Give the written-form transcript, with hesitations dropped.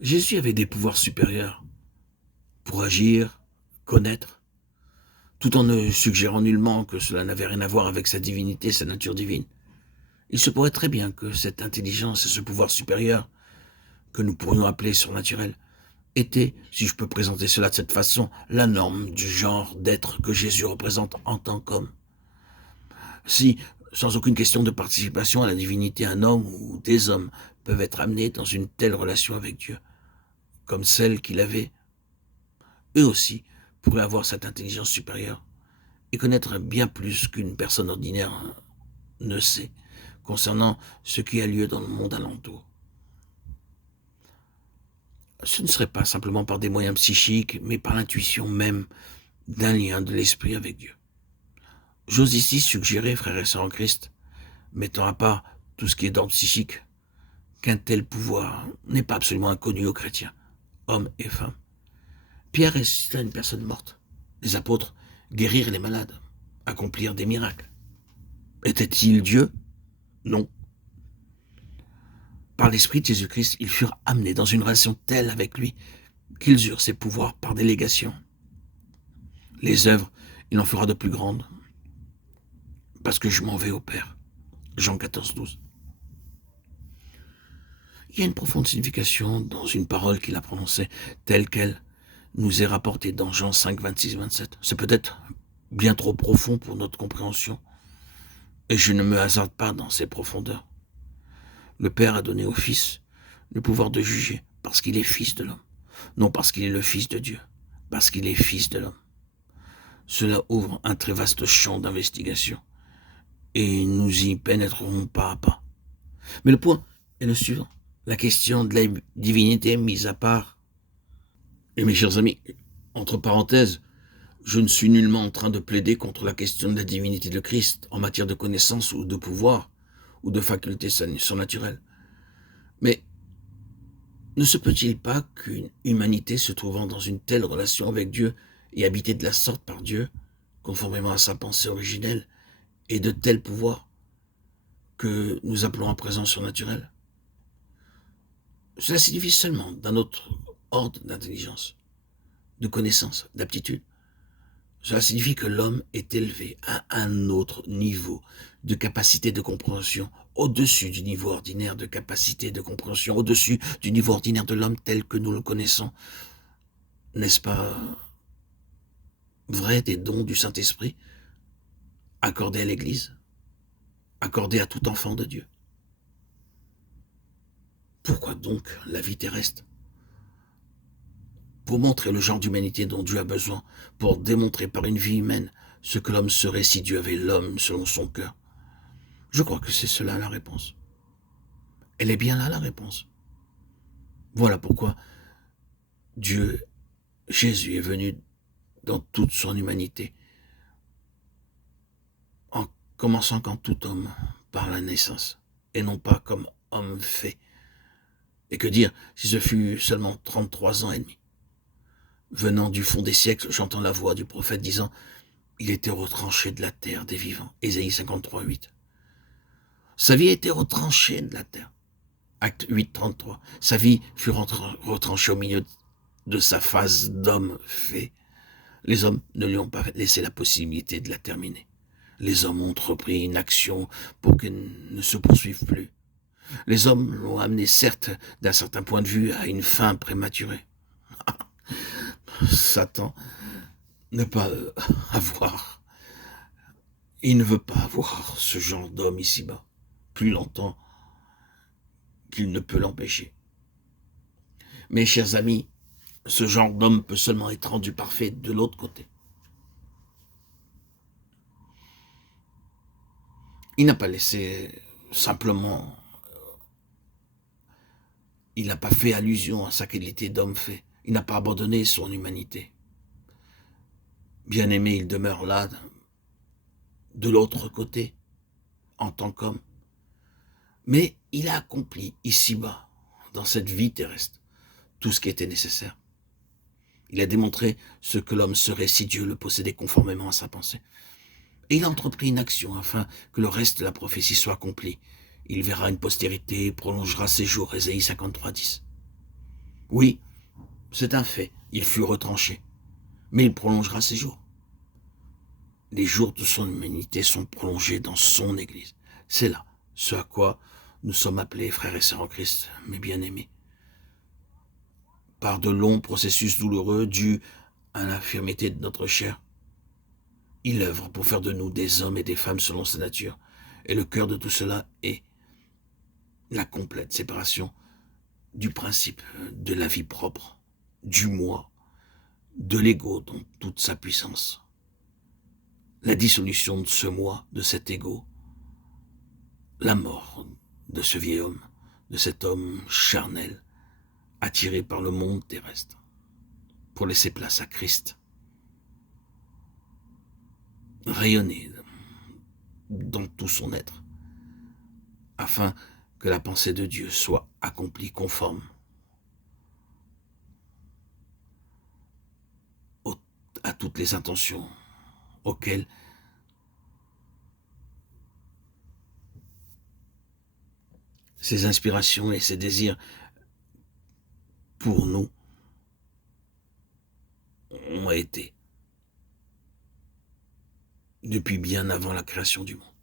Jésus avait des pouvoirs supérieurs pour agir, connaître, tout en ne suggérant nullement que cela n'avait rien à voir avec sa divinité, sa nature divine. Il se pourrait très bien que cette intelligence et ce pouvoir supérieur, que nous pourrions appeler surnaturel, était, si je peux présenter cela de cette façon, la norme du genre d'être que Jésus représente en tant qu'homme. Si, sans aucune question de participation à la divinité, un homme ou des hommes peuvent être amenés dans une telle relation avec Dieu, comme celle qu'il avait, eux aussi pourraient avoir cette intelligence supérieure et connaître bien plus qu'une personne ordinaire ne sait concernant ce qui a lieu dans le monde alentour. Ce ne serait pas simplement par des moyens psychiques, mais par l'intuition même d'un lien de l'esprit avec Dieu. J'ose ici suggérer, frères et sœurs en Christ, mettant à part tout ce qui est d'ordre psychique, qu'un tel pouvoir n'est pas absolument inconnu aux chrétiens, hommes et femmes. Pierre ressuscita une personne morte. Les apôtres guérirent les malades, accomplirent des miracles. Était-il Dieu? Non. Par l'Esprit de Jésus-Christ, ils furent amenés dans une relation telle avec lui qu'ils eurent ses pouvoirs par délégation. Les œuvres, il en fera de plus grandes, parce que je m'en vais au Père. Jean 14, 12. Il y a une profonde signification dans une parole qu'il a prononcée telle qu'elle nous est rapportée dans Jean 5, 26, 27. C'est peut-être bien trop profond pour notre compréhension, et je ne me hasarde pas dans ces profondeurs. Le Père a donné au Fils le pouvoir de juger, parce qu'il est Fils de l'homme, non parce qu'il est le Fils de Dieu, parce qu'il est Fils de l'homme. Cela ouvre un très vaste champ d'investigation, et nous y pénétrerons pas à pas. Mais le point est le suivant. La question de la divinité mise à part. Et mes chers amis, entre parenthèses, je ne suis nullement en train de plaider contre la question de la divinité de Christ en matière de connaissance ou de pouvoir ou de facultés surnaturelles. Mais ne se peut-il pas qu'une humanité se trouvant dans une telle relation avec Dieu et habitée de la sorte par Dieu, conformément à sa pensée originelle, ait de tels pouvoirs que nous appelons à présent surnaturels? Cela signifie seulement d'un autre ordre d'intelligence, de connaissance, d'aptitude. Cela signifie que l'homme est élevé à un autre niveau de capacité de compréhension, au-dessus du niveau ordinaire de capacité de compréhension, au-dessus du niveau ordinaire de l'homme tel que nous le connaissons. N'est-ce pas vrai des dons du Saint-Esprit accordés à l'Église, accordés à tout enfant de Dieu? Pourquoi donc la vie terrestre? Pour montrer le genre d'humanité dont Dieu a besoin, pour démontrer par une vie humaine ce que l'homme serait si Dieu avait l'homme selon son cœur. Je crois que c'est cela la réponse. Elle est bien là la réponse. Voilà pourquoi Dieu, Jésus est venu dans toute son humanité, en commençant quand tout homme par la naissance, et non pas comme homme fait. Et que dire si ce fut seulement 33 ans et demi? Venant du fond des siècles, j'entends la voix du prophète disant « Il était retranché de la terre des vivants » Ésaïe 53, 8. Sa vie a été retranchée de la terre. Acte 8, 33. Sa vie fut retranchée au milieu de sa phase d'homme fait. Les hommes ne lui ont pas laissé la possibilité de la terminer. Les hommes ont entrepris une action pour qu'elle ne se poursuive plus. Les hommes l'ont amené, certes, d'un certain point de vue, à une fin prématurée. Satan ne pas avoir. Il ne veut pas avoir ce genre d'homme ici-bas plus longtemps qu'il ne peut l'empêcher. Mes chers amis, ce genre d'homme peut seulement être rendu parfait de l'autre côté. Il n'a pas laissé simplement, il n'a pas fait allusion à sa qualité d'homme fait. Il n'a pas abandonné son humanité. Bien aimé, il demeure là, de l'autre côté, en tant qu'homme. Mais il a accompli ici-bas, dans cette vie terrestre, tout ce qui était nécessaire. Il a démontré ce que l'homme serait si Dieu le possédait conformément à sa pensée. Et il a entrepris une action afin que le reste de la prophétie soit accompli. Il verra une postérité et prolongera ses jours, Ésaïe 53, 10. Oui, c'est un fait, il fut retranché, mais il prolongera ses jours. Les jours de son humanité sont prolongés dans son Église. C'est là ce à quoi nous sommes appelés, frères et sœurs en Christ, mes bien-aimés. Par de longs processus douloureux dus à l'infirmité de notre chair, il œuvre pour faire de nous des hommes et des femmes selon sa nature. Et le cœur de tout cela est la complète séparation du principe de la vie propre, du moi, de l'ego dans toute sa puissance. La dissolution de ce moi, de cet ego, la mort de ce vieil homme, de cet homme charnel, attiré par le monde terrestre, pour laisser place à Christ, rayonner dans tout son être, afin que la pensée de Dieu soit accomplie conforme à toutes les intentions auxquelles ses inspirations et ses désirs pour nous ont été depuis bien avant la création du monde.